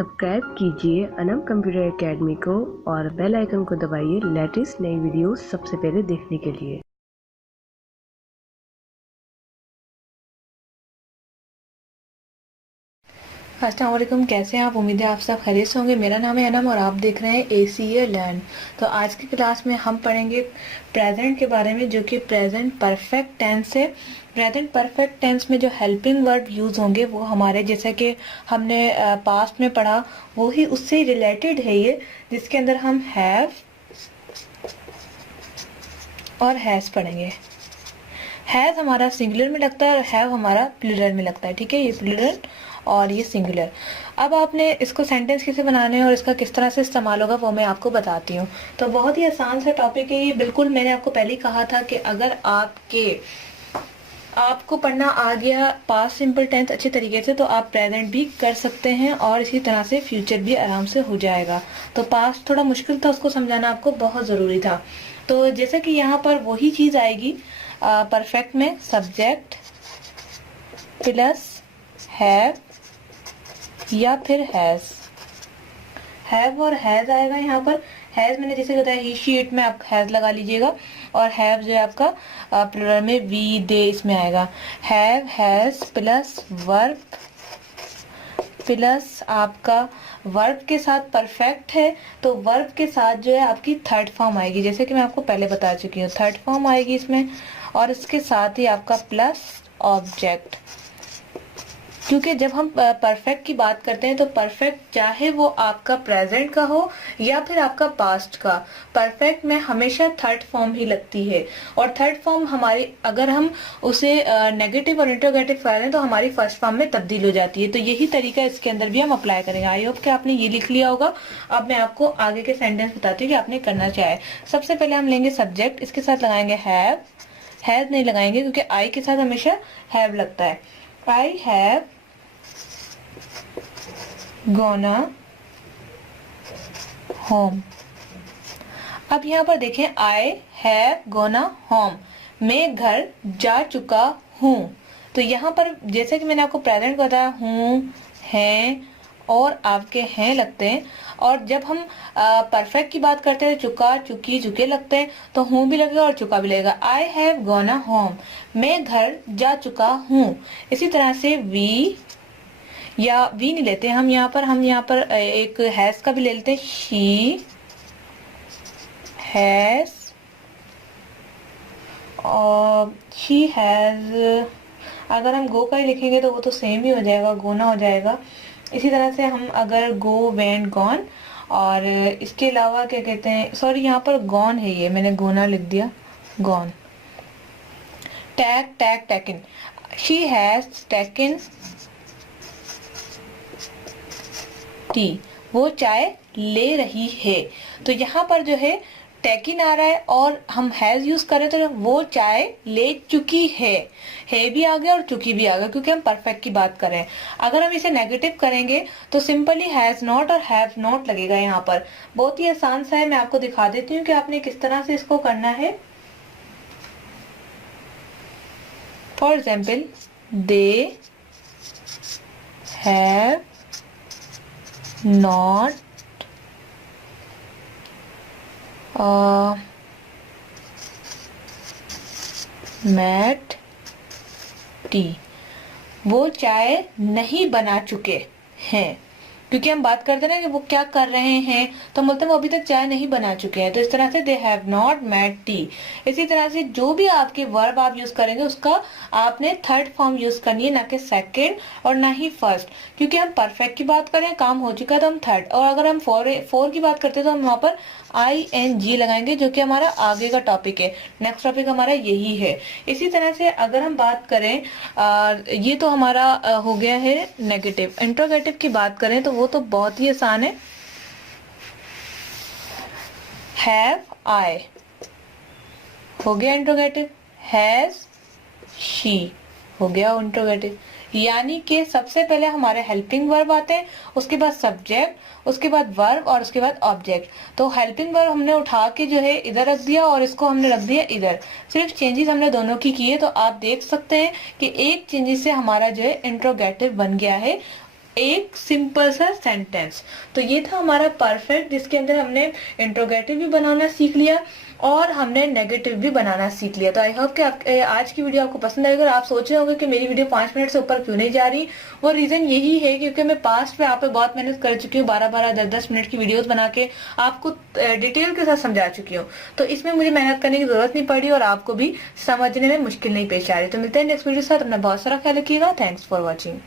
Subscribe कीजिए Anam computer academy को और बेल आइकन को दबाइए लेटेस्ट नई वीडियोस सबसे पहले देखने के लिए। अस्सलाम वालेकुम, कैसे हैं आप? उम्मीद है आप सब खैरियत से होंगे। मेरा नाम है अनम और आप देख रहे हैं ACA लर्न। तो आज की क्लास में हम पढ़ेंगे प्रेजेंट के बारे में, जो कि प्रेजेंट परफेक्ट टेंस है। प्रेजेंट परफेक्ट टेंस में जो हेल्पिंग वर्ब यूज होंगे वो हमारे, जैसे कि हमने पास्ट में पढ़ा, वो ही उससे रिलेटेड है ये, जिसके अंदर हम हैव और हैज पढ़ेंगे। हैज हमारा सिंगुलर में लगता है और हैव हमारा प्लूरल में लगता है। ठीक है, ये प्लूरल और ये सिंगुलर। अब आपने इसको सेंटेंस कैसे बनाने हैं और इसका किस तरह से इस्तेमाल होगा वो मैं आपको बताती हूँ। तो बहुत ही आसान सा टॉपिक है ये। बिल्कुल मैंने आपको पहले ही कहा था कि अगर आपको पढ़ना आ गया पास्ट सिंपल टेंस अच्छे तरीके से, तो आप प्रेजेंट भी कर सकते हैं और इसी तरह से फ्यूचर भी आराम से हो जाएगा। तो पास्ट थोड़ा मुश्किल था, उसको समझाना आपको बहुत ज़रूरी था। तो जैसे कि यहाँ पर वही चीज़ आएगी परफेक्ट में, सब्जेक्ट प्लस हैव या फिर हैव और हैज आएगा। यहाँ पर हैज मैंने जैसे बताया ही शीट में आप हैज लगा लीजिएगा, और हैव जो है आपका प्लूरल में वी दे इसमें आएगा। Have has plus verb plus आपका वर्ब के साथ परफेक्ट है, तो वर्ब के साथ जो है आपकी थर्ड फॉर्म आएगी, जैसे कि मैं आपको पहले बता चुकी हूँ। थर्ड फॉर्म आएगी इसमें, और इसके साथ ही आपका प्लस ऑब्जेक्ट। क्योंकि जब हम परफेक्ट की बात करते हैं तो परफेक्ट चाहे वो आपका प्रेजेंट का हो या फिर आपका पास्ट का, परफेक्ट में हमेशा थर्ड फॉर्म ही लगती है। और थर्ड फॉर्म हमारी, अगर हम उसे नेगेटिव और इंटरोगेटिव करें तो हमारी फर्स्ट फॉर्म में तब्दील हो जाती है। तो यही तरीका इसके अंदर भी हम अप्लाई करेंगे। आई होप कि आपने ये लिख लिया होगा। अब मैं आपको आगे के सेंटेंस बताती हूँ कि आपने करना चाहे। सबसे पहले हम लेंगे सब्जेक्ट, इसके साथ लगाएंगे हैव। हैज नहीं लगाएंगे क्योंकि आई के साथ हमेशा हैव लगता है। I have gonna home. अब यहाँ पर देखें, आई हैव गोना होम, मैं घर जा चुका हूँ। तो यहाँ पर जैसे कि मैंने आपको प्रेजेंट बताया, हूँ, हैं और आपके हैं लगते हैं। और जब हम परफेक्ट की बात करते हैं, चुका, चुकी, चुके लगते हैं, तो हूँ भी लगेगा और चुका भी लगेगा। आई हैव गोना होम, मैं घर जा चुका हूँ। इसी तरह से वी, या वी नहीं लेते हम यहाँ पर एक हैज का भी ले लेते हैं। शी हैज और शी हैज, अगर हम गो का ही लिखेंगे तो वो तो सेम ही हो जाएगा, गोना हो जाएगा। इसी तरह से हम अगर गो, वेंट, गॉन, और इसके अलावा क्या कहते हैं, सॉरी यहाँ पर गॉन है, ये मैंने गोना लिख दिया, gone. Take, take, taken. She has taken tea, वो चाय ले रही है। तो यहाँ पर जो है टेकिन आ रहा है और हम हैज यूज करें तो वो चाय ले चुकी है भी आ गया और चुकी भी आ गया, क्योंकि हम परफेक्ट की बात करें। अगर हम इसे नेगेटिव करेंगे तो सिंपली हैज नॉट और हैव नॉट लगेगा। यहाँ पर बहुत ही आसान सा है, मैं आपको दिखा देती हूँ कि आपने किस तरह से इसको करना है। For example, they have not met tea, वो चाय नहीं बना चुके हैं। क्योंकि हम बात करते हैं ना कि वो क्या कर रहे हैं, तो बोलते हैं वो अभी तक चाय नहीं बना चुके हैं। तो इस तरह से they have not made tea. इसी तरह से जो भी आपके वर्ब आप यूज करेंगे उसका आपने थर्ड फॉर्म यूज करनी है, ना कि सेकंड और ना ही फर्स्ट। क्योंकि हम परफेक्ट की बात करें, काम हो चुका है तो हम थर्ड, और अगर हम फोर की बात करते हैं तो हम वहां पर ING लगाएंगे, जो कि हमारा आगे का टॉपिक है। नेक्स्ट टॉपिक हमारा यही है। इसी तरह से अगर हम बात करें, ये तो हमारा हो गया है नेगेटिव। इंट्रोगेटिव की बात करें तो वो तो बहुत ही आसान है। हैव आई हो गया इंट्रोगेटिव, हैज शी हो गया इंट्रोगेटिव। यानी कि सबसे पहले हमारे हेल्पिंग वर्ब आते हैं, उसके बाद सब्जेक्ट, उसके बाद वर्ब और उसके बाद ऑब्जेक्ट। तो हेल्पिंग वर्ब हमने उठा के जो है इधर रख दिया और इसको हमने रख दिया इधर। सिर्फ चेंजेस हमने दोनों की है। तो आप देख सकते हैं कि एक चेंजेस से हमारा जो है इंट्रोगेटिव बन गया है। एक सिंपल सा सेंटेंस। तो ये था हमारा परफेक्ट, जिसके अंदर हमने इंट्रोगेटिव भी बनाना सीख लिया और हमने नेगेटिव भी बनाना सीख लिया। तो आई होप कि आज की वीडियो आपको पसंद आएगी। अगर आप सोच रहे होंगे कि मेरी वीडियो 5 मिनट से ऊपर क्यों नहीं जा रही, वो रीजन यही है क्योंकि मैं पास्ट में आप पे बहुत मेहनत कर चुकी हूँ, 12-12, 10-10 मिनट की वीडियोस बना के आपको डिटेल के साथ समझा चुकी हूँ। तो इसमें मुझे मेहनत करने की जरूरत नहीं पड़ी और आपको भी समझने में मुश्किल नहीं पेश आ रही। तो मिलते हैं नेक्स्ट वीडियो के साथ। अपना बहुत सारा ख्याल रखिएगा। Thanks for watching.